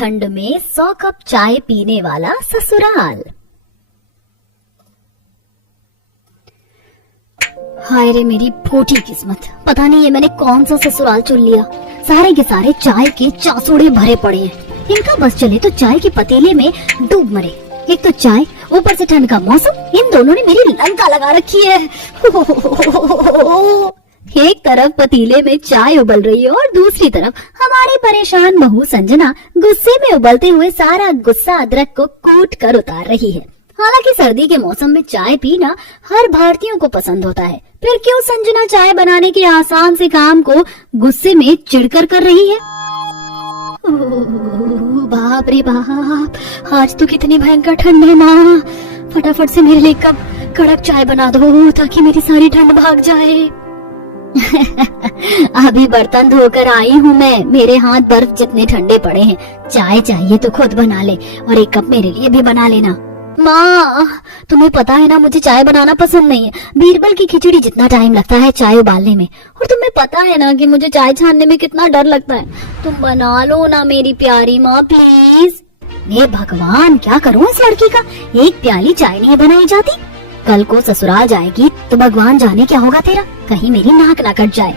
ठंड में 100 कप चाय पीने वाला ससुराल। हाय रे मेरी फूटी किस्मत, पता नहीं ये मैंने कौन सा ससुराल चुन लिया। सारे के सारे चाय के चासोड़े भरे पड़े हैं। इनका बस चले तो चाय के पतीले में डूब मरे। एक तो चाय, ऊपर से ठंड का मौसम, इन दोनों ने मेरी लंका लगा रखी है। एक तरफ पतीले में चाय उबल रही है और दूसरी तरफ हमारी परेशान बहू संजना गुस्से में उबलते हुए सारा गुस्सा अदरक को कूट कर उतार रही है। हालांकि सर्दी के मौसम में चाय पीना हर भारतीयों को पसंद होता है, फिर क्यों संजना चाय बनाने के आसान से काम को गुस्से में चिढ़कर कर रही है? बाप रे बाप, आज तो कितनी भयंकर ठंड है माँ। फटाफट से मेरे लिए कप कड़क चाय बना दो ताकि मेरी सारी ठंड भाग जाए। अभी बर्तन धोकर आई हूँ मैं, मेरे हाथ बर्फ जितने ठंडे पड़े हैं। चाय चाहिए तो खुद बना ले और एक कप मेरे लिए भी बना लेना। माँ, तुम्हें पता है ना मुझे चाय बनाना पसंद नहीं है। बीरबल की खिचड़ी जितना टाइम लगता है चाय उबालने में, और तुम्हें पता है ना कि मुझे चाय छानने में कितना डर लगता है। तुम बना लो ना मेरी प्यारी माँ प्लीज। हे भगवान, क्या करूँ इस लड़की का, एक प्याली चाय नहीं बनाई जाती। कल को ससुराल जाएगी तो भगवान जाने क्या होगा तेरा, कहीं मेरी नाक ना कट जाए।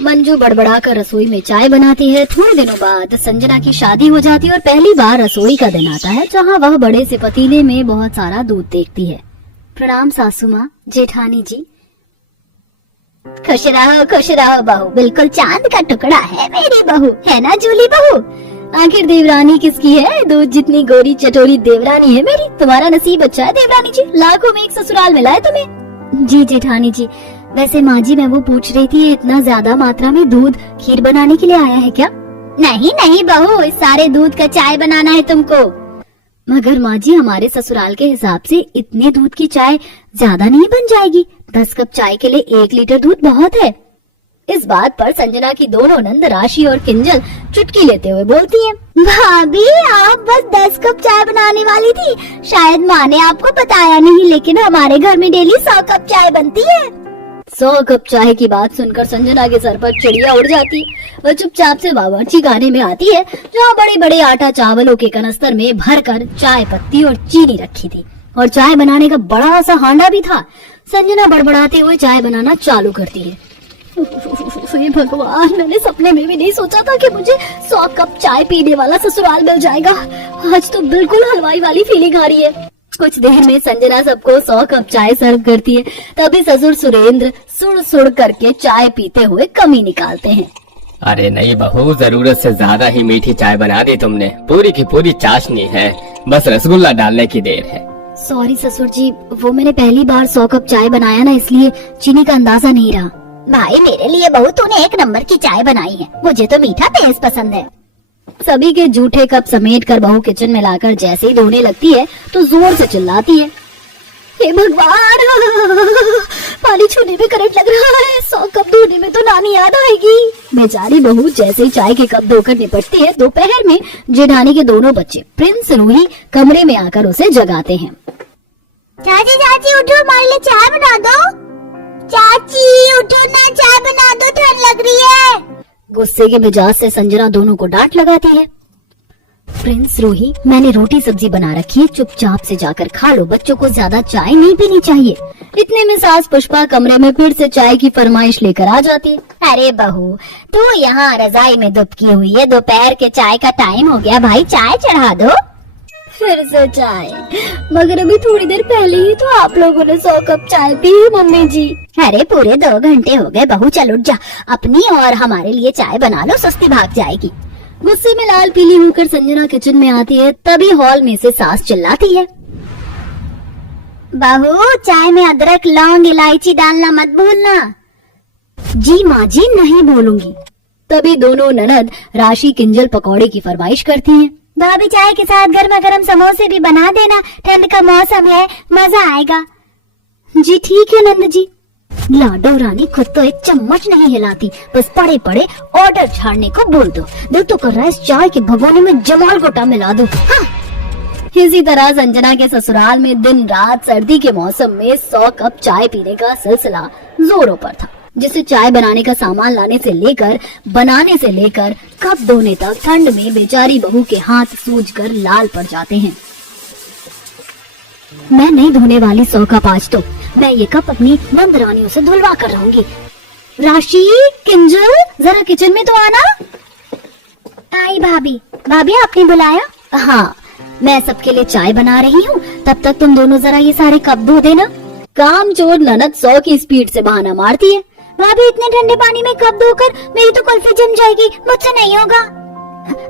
मंजू बड़बड़ा कर रसोई में चाय बनाती है। थोड़े दिनों बाद संजना की शादी हो जाती है और पहली बार रसोई का दिन आता है जहाँ वह बड़े से पतीले में बहुत सारा दूध देखती है। प्रणाम सासू माँ, जेठानी जी। खुश रहो बहू, बिल्कुल चांद का टुकड़ा है मेरी बहू, है ना जूली बहू? आखिर देवरानी किसकी है? दूध जितनी गोरी चटोरी देवरानी है मेरी। तुम्हारा नसीब अच्छा है देवरानी जी, लाखों में एक ससुराल मिला है तुम्हें। जी जेठानी जी। वैसे माँ जी मैं वो पूछ रही थी, इतना ज्यादा मात्रा में दूध खीर बनाने के लिए आया है क्या? नहीं बहू, इस सारे दूध का चाय बनाना है तुमको। मगर माँ जी हमारे ससुराल के हिसाब से इतने दूध की चाय ज्यादा नहीं बन जाएगी। 10 कप चाय के लिए 1 लीटर दूध बहुत है। इस बात पर संजना की दोनों नंद राशि और किंजल चुटकी लेते हुए बोलती हैं, भाभी आप बस 10 कप चाय बनाने वाली थी, शायद माँ ने आपको बताया नहीं, लेकिन हमारे घर में डेली 100 कप चाय बनती है। 100 कप चाय की बात सुनकर संजना के सर पर चिड़िया उड़ जाती है। वह चुपचाप से बावर्ची खाने में आती है जहाँ बड़े बड़े आटा चावलों के कनस्तर में भरकर चाय पत्ती और चीनी रखी थी और चाय बनाने का बड़ा सा हांडा भी था। संजना बड़बड़ाते हुए चाय बनाना चालू करती है। भगवान, मैंने सपने में भी नहीं सोचा था कि मुझे 100 कप चाय पीने वाला ससुराल मिल जाएगा। आज तो बिल्कुल हलवाई वाली फीलिंग आ रही है। कुछ देर में संजना सबको 100 कप चाय सर्व करती है। तभी ससुर सुरेंद्र सुड़ सुड़ करके चाय पीते हुए कमी निकालते हैं। अरे नहीं बहू, जरूरत से ज्यादा ही मीठी चाय बना दी तुमने। पूरी की पूरी चाशनी है, बस रसगुल्ला डालने की देर है। सॉरी ससुर जी, वो मैंने पहली बार 100 कप चाय बनाया ना, इसलिए चीनी का अंदाजा नहीं रहा। भाई मेरे लिए बहू तूने 1 नंबर की चाय बनाई है, मुझे तो मीठा तेज पसंद है। सभी के जूठे कप समेट कर बहू किचन में लाकर जैसे ही धोने लगती है तो जोर से चिल्लाती है, हे भगवान, पानी छूने में करंट लग रहा है। 100 कप धोने में तो नानी याद आएगी। बेचारी बहू जैसे ही चाय के कप धोकर निपटती है, दोपहर में जेठानी के दोनों बच्चे प्रिंस रूही कमरे में आकर उसे जगाते हैं। चाची चाची उठो, हमारे लिए चाय बना दो। चाची उठो ना, चाय बना दो, ठंड लग रही है। गुस्से के मिजाज से संजना दोनों को डांट लगाती है। प्रिंस रूही, मैंने रोटी सब्जी बना रखी है, चुपचाप से जाकर खा लो, बच्चों को ज्यादा चाय नहीं पीनी चाहिए। इतने में सास पुष्पा कमरे में फिर से चाय की फरमाइश लेकर आ जाती है। अरे बहू, तू यहाँ रजाई में दुबकी हुई है, दोपहर के चाय का टाइम हो गया, भाई चाय चढ़ा दो। फिर से चाय? मगर अभी थोड़ी देर पहले ही तो आप लोगों ने 100 कप चाय पी मम्मी जी। अरे पूरे 2 घंटे हो गए बहू, चल उठ जा, अपनी और हमारे लिए चाय बना लो, सस्ती भाग जाएगी। गुस्से में लाल पीली होकर संजना किचन में आती है। तभी हॉल में से सास चिल्लाती है, बहू चाय में अदरक लौंग इलायची डालना मत भूलना। जी माँ जी, नहीं भूलूंगी। तभी दोनों ननद राशि किंजल पकौड़े की फरमाइश करती हैं। भाभी चाय के साथ गर्मा गर्म समोसे भी बना देना, ठंड का मौसम है, मजा आएगा। जी ठीक है नंद जी। लाडो रानी खुद तो एक चम्मच नहीं हिलाती, बस पड़े पड़े ऑर्डर छाड़ने को बोल दो। दिल तो कर रहा है इस चाय के भगोने में जमाल गोटा मिला दो। हाँ। इसी तरह संजना के ससुराल में दिन रात सर्दी के मौसम में 100 कप चाय पीने का सिलसिला जोरों पर था। जिससे चाय बनाने का सामान लाने से लेकर बनाने से लेकर कप धोने तक ठंड में बेचारी बहू के हाथ सूजकर लाल पड़ जाते हैं। मैं नहीं धोने वाली 100 कप आज तो। मैं ये कप अपनी नंद रानियों से धुलवा कर रहूंगी। राशि, किंजल, जरा किचन में तो आना। आई भाभी। भाभी आपने बुलाया? हाँ, मैं सबके लिए चाय बना रही हूँ, तब तक तुम दोनों जरा ये सारे कप धो देना। कामचोर ननद 100 की स्पीड से बहाना मारती है। भाभी इतने ठंडे पानी में कप धोकर मेरी तो कुल्फी जम जाएगी, मुझसे नहीं होगा।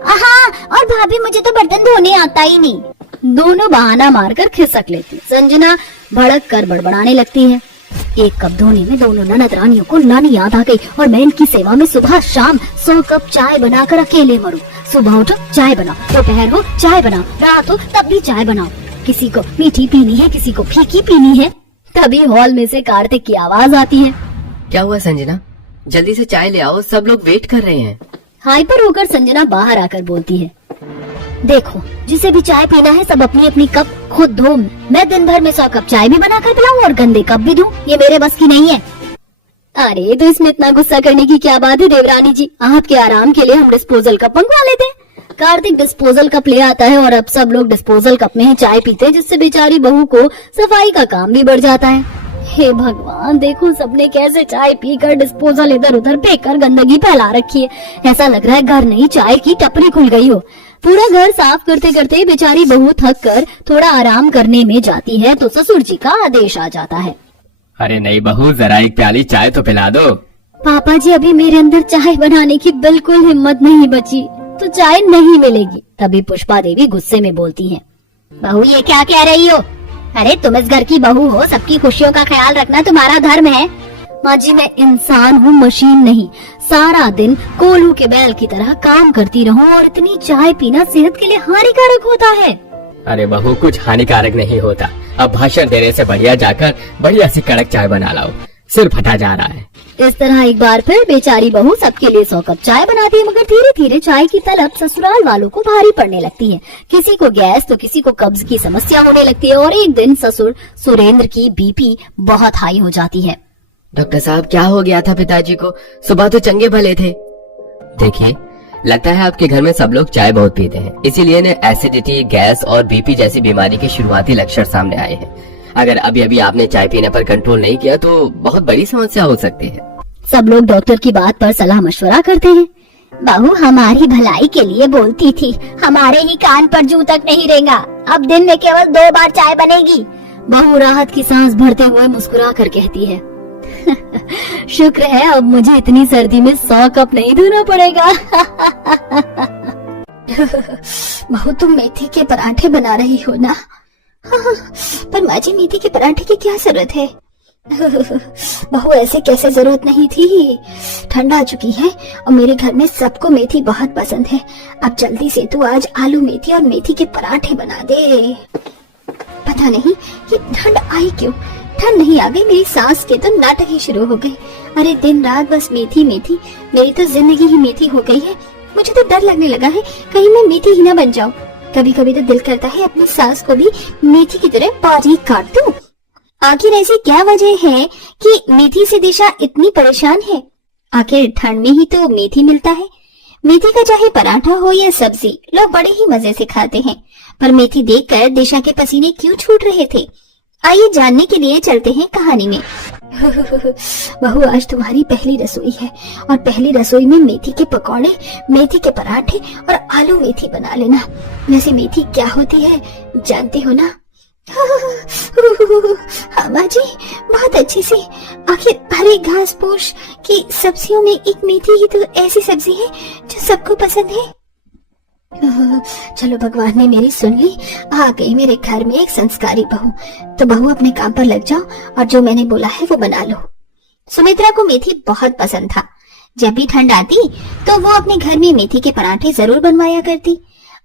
हाँ, और भाभी मुझे तो बर्तन धोने आता ही नहीं। दोनों बहाना मारकर खिसक लेती। संजना भड़क कर बड़बड़ाने लगती है। एक कप धोने में दोनों ननद रानियों को नानी याद आ गई और मैं इनकी सेवा में सुबह शाम 100 कप चाय बनाकर अकेले मरूं। सुबह उठो चाय बनाओ, दोपहर हो चाय बनाओ, रात हो तब भी चाय बनाओ। किसी को मीठी पीनी है, किसी को फीकी पीनी है। तभी हॉल में से कार्तिक की आवाज आती है। क्या हुआ संजना? जल्दी से चाय ले आओ, सब लोग वेट कर रहे हैं। हाइपर होकर संजना बाहर आकर बोलती है, देखो जिसे भी चाय पीना है सब अपनी अपनी कप खुद धो। मैं दिन भर में 100 कप चाय भी बनाकर पिलाऊं और गंदे कप भी दूं, ये मेरे बस की नहीं है। अरे तो इसमें इतना गुस्सा करने की क्या बात है देवरानी जी, आपके आराम के लिए हम डिस्पोजल कप मंगवा लेते हैं। कार्तिक डिस्पोजल कप ले आता है और अब सब लोग डिस्पोजल कप में ही चाय पीते हैं, जिससे बेचारी बहू को सफाई का काम भी बढ़ जाता है। हे भगवान, देखो सबने कैसे चाय पीकर डिस्पोजल इधर उधर फेंककर गंदगी फैला रखी है। ऐसा लग रहा है घर नहीं चाय की टपरी खुल गई हो। पूरा घर साफ करते करते बेचारी बहू थक कर थोड़ा आराम करने में जाती है तो ससुर जी का आदेश आ जाता है। अरे नहीं बहू, जरा एक प्याली चाय तो पिला दो। पापा जी, अभी मेरे अंदर चाय बनाने की बिल्कुल हिम्मत नहीं बची, तो चाय नहीं मिलेगी। तभी पुष्पा देवी गुस्से में बोलती है, बहू ये क्या कह रही हो? अरे तुम इस घर की बहू हो, सबकी खुशियों का ख्याल रखना तुम्हारा धर्म है। माँ जी, मैं इंसान हूँ, मशीन नहीं। सारा दिन कोल्हू के बैल की तरह काम करती रहूं और इतनी चाय पीना सेहत के लिए हानिकारक होता है। अरे बहू, कुछ हानिकारक नहीं होता। अब भाषण देने से बढ़िया जाकर बढ़िया सी कड़क चाय बना लाओ, सिर फटा जा रहा है। इस तरह एक बार फिर बेचारी बहू सबके लिए 100 कप चाय बनाती है, मगर धीरे धीरे चाय की तलब ससुराल वालों को भारी पड़ने लगती है। किसी को गैस तो किसी को कब्ज की समस्या होने लगती है और एक दिन ससुर सुरेंद्र की बीपी बहुत हाई हो जाती है। डॉक्टर साहब, क्या हो गया था पिताजी को? सुबह तो चंगे भले थे। देखिए, लगता है आपके घर में सब लोग चाय बहुत पीते हैं, इसीलिए ने एसिडिटी, गैस और बीपी जैसी बीमारी के शुरुआती लक्षण सामने आए हैं। अगर अभी अभी आपने चाय पीने पर कंट्रोल नहीं किया तो बहुत बड़ी समस्या हो सकती है। सब लोग डॉक्टर की बात पर सलाह मशवरा करते हैं। बहू हमारी भलाई के लिए बोलती थी, हमारे ही कान पर जू तक नहीं रहेगा। अब दिन में केवल 2 बार चाय बनेगी। बहू राहत की सांस भरते हुए मुस्कुरा कर कहती है, शुक्र है अब मुझे इतनी सर्दी में 100 कप नहीं धोना पड़ेगा। बहू तुम मेथी के पराठे बना रही हो ना? पर माँ जी, मेथी के पराठे की क्या जरूरत है? बहू ऐसे कैसे जरूरत नहीं थी। ठंड आ चुकी है और मेरे घर में सबको मेथी बहुत पसंद है। अब जल्दी से तू आज आलू मेथी और मेथी के पराठे बना दे। पता नहीं ये ठंड आई क्यों। ठंड नहीं आ गई, मेरी सास के तो नाटक ही शुरू हो गए। अरे दिन रात बस मेथी मेथी, मेरी तो जिंदगी ही मेथी हो गई है। मुझे तो डर लगने लगा है कहीं मैं मेथी ही ना बन जाऊं। कभी कभी तो दिल करता है अपनी सास को भी मेथी की तरह बारीक काट दूं। आखिर ऐसी क्या वजह है कि मेथी से दिशा इतनी परेशान है? आखिर ठंड में ही तो मेथी मिलता है। मेथी का चाहे पराठा हो या सब्जी, लोग बड़े ही मजे से खाते हैं। पर मेथी देखकर दिशा के पसीने क्यों छूट रहे थे? आइए जानने के लिए चलते हैं कहानी में। बहू आज तुम्हारी पहली रसोई है और पहली रसोई में मेथी के पकौड़े, मेथी के पराठे और आलू मेथी बना लेना। वैसे मेथी क्या होती है जानते हो ना? हाँ माँ जी, बहुत अच्छी सी। आखिर हरी घास फूस की सब्जियों में एक मेथी ही तो ऐसी सब्जी है जो सबको पसंद है। चलो भगवान ने मेरी सुन ली। आ गई मेरे घर में एक संस्कारी बहू। तो बहू अपने काम पर लग जाओ और जो मैंने बोला है वो बना लो। सुमित्रा को मेथी बहुत पसंद था। जब भी ठंड आती तो वो अपने घर में मेथी के पराठे जरूर बनवाया करती,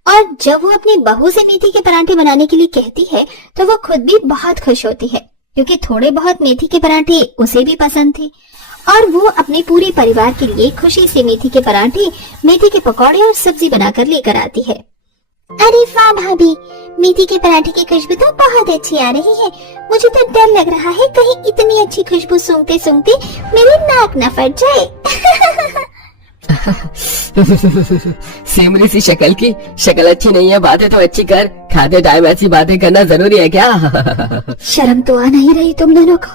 और जब वो अपनी बहू से मेथी के पराठे बनाने के लिए कहती है तो वो खुद भी बहुत खुश होती है, क्योंकि थोड़े बहुत मेथी के पराठे उसे भी पसंद थे और वो अपने पूरे परिवार के लिए खुशी से मेथी के पराठे, मेथी के पकौड़े और सब्जी बनाकर लेकर आती है। अरे वाह भाभी, मेथी के पराठे की खुशबू तो बहुत अच्छी आ रही है। मुझे तो डर लग रहा है कहीं इतनी अच्छी खुशबू सूंघते सूंघते मेरी नाक न फट जाए। सिमरी सी शक्ल की, शक्ल अच्छी नहीं है, बातें तो अच्छी कर। खाते टाइम ऐसी बातें करना जरूरी है क्या? शर्म तो आ नहीं रही तुम दोनों को?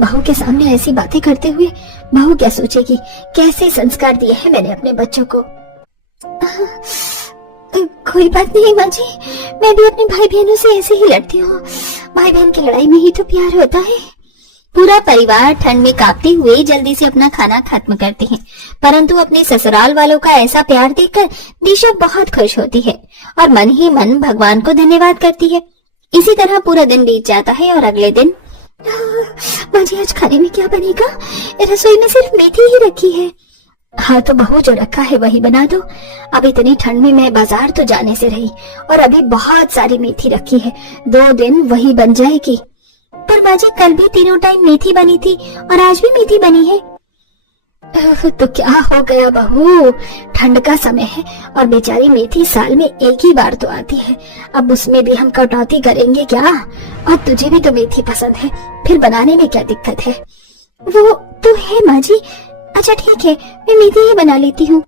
बहू के सामने ऐसी बातें करते हुए बहू क्या सोचेगी? कैसे संस्कार दिए हैं मैंने अपने बच्चों को। कोई बात नहीं माँ जी, मैं भी अपने भाई बहनों से ऐसे ही लड़ती हूँ। भाई बहन की लड़ाई में ही तो प्यार होता है। पूरा परिवार ठंड में कांपते हुए जल्दी से अपना खाना खत्म करते हैं, परंतु अपने ससुराल वालों का ऐसा प्यार देखकर दिशा बहुत खुश होती है और मन ही मन भगवान को धन्यवाद करती है। इसी तरह पूरा दिन बीत जाता है और अगले दिन माँ जी आज खाने में क्या बनेगा? रसोई में सिर्फ मेथी ही रखी है। हाँ तो बहू जो रखा है वही बना दो। अब इतनी ठंड में मैं बाजार तो जाने से रही और अभी बहुत सारी मेथी रखी है, 2 दिन वही बन जाएगी। पर माँ जी कल भी तीनों टाइम मेथी बनी थी और आज भी मेथी बनी है। तो क्या हो गया बहू, ठंड का समय है और बेचारी मेथी साल में एक ही बार तो आती है। अब उसमें भी हम कटौती करेंगे क्या? और तुझे भी तो मेथी पसंद है, फिर बनाने में क्या दिक्कत है? वो तो है माँ जी। अच्छा ठीक है, मैं मेथी ही बना लेती हूँ।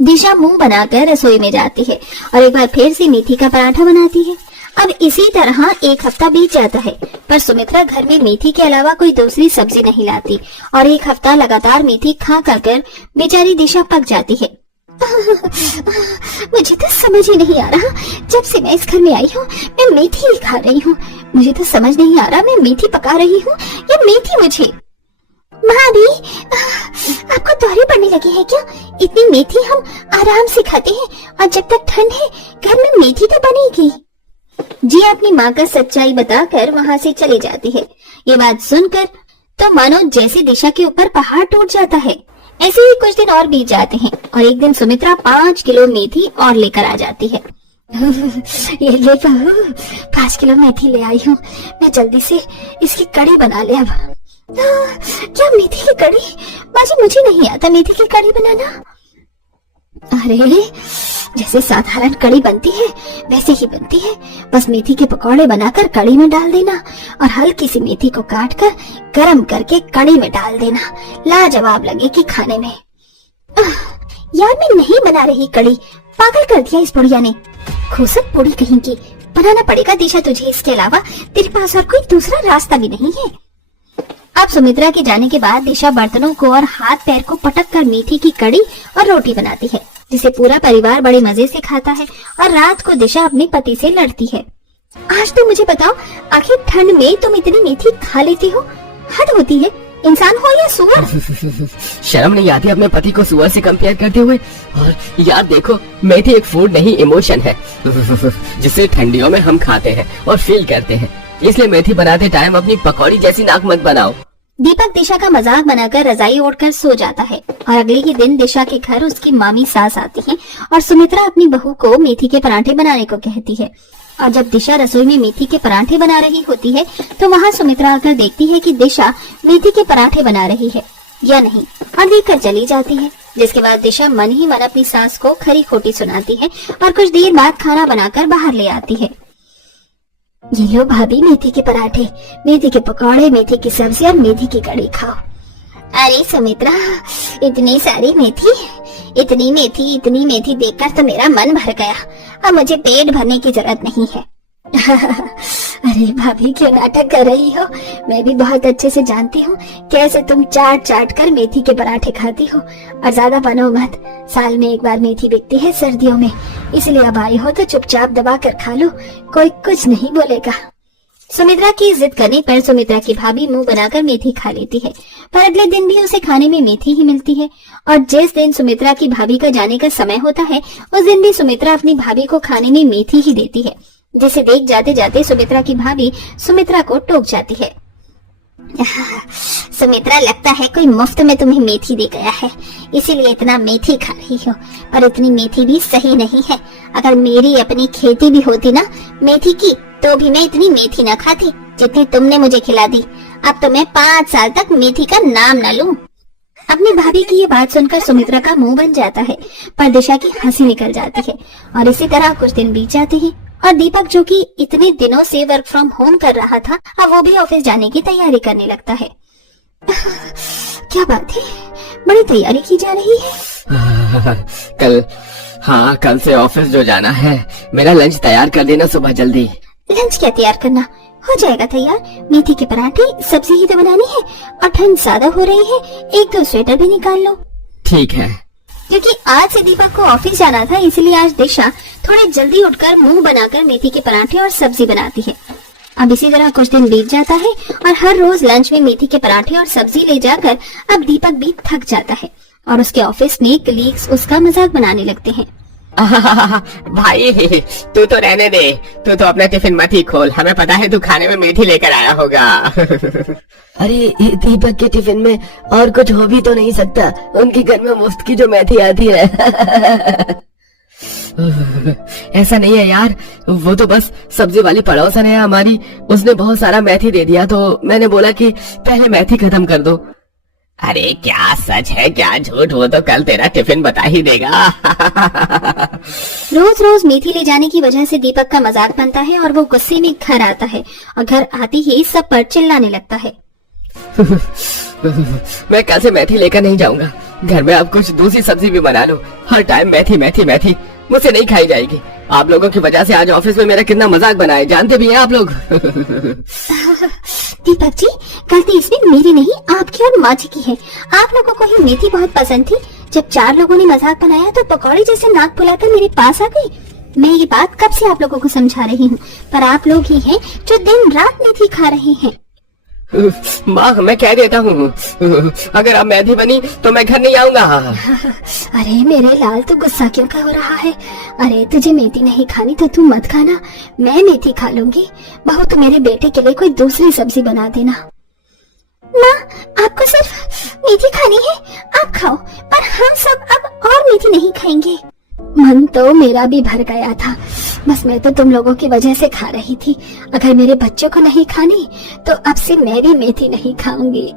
दिशा मुंह बनाकर रसोई में जाती है और एक बार फिर से मेथी का पराठा बनाती है। अब इसी तरह एक हफ्ता बीत जाता है, पर सुमित्रा घर में मेथी के अलावा कोई दूसरी सब्जी नहीं लाती और एक हफ्ता लगातार मेथी खा कर बेचारी दिशा पक जाती है। मुझे तो समझ ही नहीं आ रहा, जब से मैं इस घर में आई हूँ मैं मेथी ही खा रही हूँ। मुझे तो समझ नहीं आ रहा मैं मेथी पका रही हूँ या मेथी मुझे। भाभी आपको दौरे पड़ने लगे हैं क्या? इतनी मेथी हम आराम से खाते हैं और जब तक ठंड है घर में मेथी तो बनेगी। जी अपनी माँ का सच्चाई बताकर वहाँ से चली जाती है। ये बात सुनकर तो मानो जैसे दिशा के ऊपर पहाड़ टूट जाता है। ऐसे ही कुछ दिन और बीत जाते हैं और एक दिन सुमित्रा 5 किलो मेथी और लेकर आ जाती है। ये ले बहू, 5 किलो मेथी ले आई हूँ, मैं जल्दी से इसकी कड़ी बना ले। अब क्या मेथी की कड़ी? बाजी मुझे नहीं आता मेथी की कड़ी बनाना। अरे जैसे साधारण कड़ी बनती है वैसे ही बनती है, बस मेथी के पकौड़े बनाकर कड़ी में डाल देना और हल्की सी मेथी को काट कर गरम करके कड़ी में डाल देना, लाजवाब लगेगी खाने में। यार मैं नहीं बना रही कड़ी, पागल कर दिया इस बुढ़िया ने। खूसट बुढ़ी कहीं की, बनाना पड़ेगा दिशा तुझे, इसके अलावा तेरे पास और कोई दूसरा रास्ता भी नहीं है। अब सुमित्रा के जाने के बाद दिशा बर्तनों को और हाथ पैर को पटक कर मेथी की कड़ी और रोटी बनाती है, जिसे पूरा परिवार बड़े मजे से खाता है और रात को दिशा अपने पति से लड़ती है। आज तो मुझे बताओ, आखिर ठंड में तुम इतनी मेथी खा लेती हो? हद होती है, इंसान हो या सुअर। शर्म नहीं आती अपने पति को सुअर से कंपेयर करते हुए? और यार देखो, मेथी एक फूड नहीं इमोशन है जिसे ठंडियों में हम खाते हैं और फील करते हैं, इसलिए मेथी बनाते टाइम अपनी पकौड़ी जैसी नाक मत बनाओ। दीपक दिशा का मजाक बनाकर रजाई ओढ़कर सो जाता है और अगले ही दिन दिशा के घर उसकी मामी सास आती है और सुमित्रा अपनी बहू को मेथी के पराठे बनाने को कहती है। और जब दिशा रसोई में मेथी के पराठे बना रही होती है तो वहाँ सुमित्रा आकर देखती है कि दिशा मेथी के पराठे बना रही है या नहीं और देखकर चली जाती है। जिसके बाद दिशा मन ही मन अपनी सास को खरी खोटी सुनाती है और कुछ देर बाद खाना बनाकर बाहर ले आती है। ये लो भाभी मेथी के पराठे, मेथी के पकौड़े, मेथी की सब्जी और मेथी की कड़ी खाओ। अरे सुमित्रा, इतनी सारी मेथी, इतनी मेथी देखकर तो मेरा मन भर गया। अब मुझे पेट भरने की जरूरत नहीं है। अरे भाभी क्यों नाटक कर रही हो? मैं भी बहुत अच्छे से जानती हूँ कैसे तुम चाट चाट कर मेथी के पराठे खाती हो। और ज्यादा बनो मत, साल में एक बार मेथी बिकती है सर्दियों में, इसलिए अब आई हो तो चुपचाप दबा कर खा लो, कोई कुछ नहीं बोलेगा। सुमित्रा की जिद करने पर सुमित्रा की भाभी मुंह बनाकर मेथी खा लेती है, पर अगले दिन भी उसे खाने में मेथी ही मिलती है। और जिस दिन सुमित्रा की भाभी का जाने का समय होता है उस दिन भी सुमित्रा अपनी भाभी को खाने में मेथी ही देती है, जिसे देख जाते जाते सुमित्रा की भाभी सुमित्रा को टोक जाती है। सुमित्रा, लगता है कोई मुफ्त में तुम्हें मेथी दे गया है, इसीलिए इतना मेथी खा रही हो। और इतनी मेथी भी सही नहीं है। अगर मेरी अपनी खेती भी होती ना मेथी की, तो भी मैं इतनी मेथी न खाती जितनी तुमने मुझे खिला दी। अब तो मैं 5 साल तक मेथी का नाम न लूं। अपनी भाभी की ये बात सुनकर सुमित्रा का मुंह बन जाता है, पर दिशा की हंसी निकल जाती है। और इसी तरह कुछ दिन बीत जाते हैं और दीपक जो कि इतने दिनों से वर्क फ्रॉम होम कर रहा था, अब वो भी ऑफिस जाने की तैयारी करने लगता है। क्या बात है, बड़ी तैयारी की जा रही है। कल से ऑफिस जो जाना है, मेरा लंच तैयार कर देना सुबह जल्दी। लंच क्या तैयार करना, हो जाएगा तैयार। मेथी के पराठे, सब्जी ही तो बनानी है, और ठंड ज्यादा हो रही है, एक दो स्वेटर भी निकाल लो। ठीक है। क्योंकि आज से दीपक को ऑफिस जाना था, इसलिए आज दिशा थोड़ी जल्दी उठकर मुंह बनाकर मेथी के पराठे और सब्जी बनाती है। अब इसी तरह कुछ दिन बीत जाता है और हर रोज लंच में मेथी के पराठे और सब्जी ले जाकर अब दीपक भी थक जाता है और उसके ऑफिस में कलीग्स उसका मजाक बनाने लगते हैं। भाई तू तो रहने दे, तू तो अपना टिफिन मत ही खोल, हमें पता है तू खाने में मेथी लेकर आया होगा। अरे दीपक के टिफिन में और कुछ हो भी तो नहीं सकता, उनके घर में मुफ्त की जो मेथी आती है। ऐसा नहीं है यार, वो तो बस सब्जी वाली पड़ोसन है हमारी, उसने बहुत सारा मेथी दे दिया तो मैंने बोला कि पहले मेथी खत्म कर दो। अरे क्या सच है क्या झूठ, वो तो कल तेरा टिफिन बता ही देगा। रोज रोज मेथी ले जाने की वजह से दीपक का मजाक बनता है और वो गुस्से में घर आता है और घर आते ही सब पर चिल्लाने लगता है। मैं कल से मेथी लेकर नहीं जाऊंगा, घर में अब कुछ दूसरी सब्जी भी बना लो, हर टाइम मेथी मेथी मेथी मुझसे नहीं खाई जाएगी। आप लोगों की वजह से आज ऑफिस में मेरा कितना मजाक बनाए, जानते भी हैं आप लोग। दीपक जी, गलती इसमें मेरी नहीं, आपकी और माँ जी की है। आप लोगों को ही मेथी बहुत पसंद थी, जब चार लोगों ने मजाक बनाया तो पकौड़े जैसे नाक फुलाकर मेरे पास आ गई। मैं ये बात कब से आप लोगों को समझा रही हूँ, पर आप लोग ही हैं जो दिन रात मेथी खा रहे हैं। माँ मैं कह देता हूँ, अगर अब मेथी बनी तो मैं घर नहीं आऊंगा। अरे मेरे लाल, तू गुस्सा क्यों का हो रहा है? अरे तुझे मेथी नहीं खानी तो तू मत खाना, मैं मेथी खा लूंगी। बहू तो मेरे बेटे के लिए कोई दूसरी सब्जी बना देना। माँ, आपको सिर्फ मेथी खानी है, आप खाओ, पर हम सब अब और मेथी नहीं खाएंगे। मन तो मेरा भी भर गया था, बस मैं तो तुम लोगों की वजह से खा रही थी। अगर मेरे बच्चों को नहीं खानी तो अब से मैं भी मेथी नहीं खाऊंगी।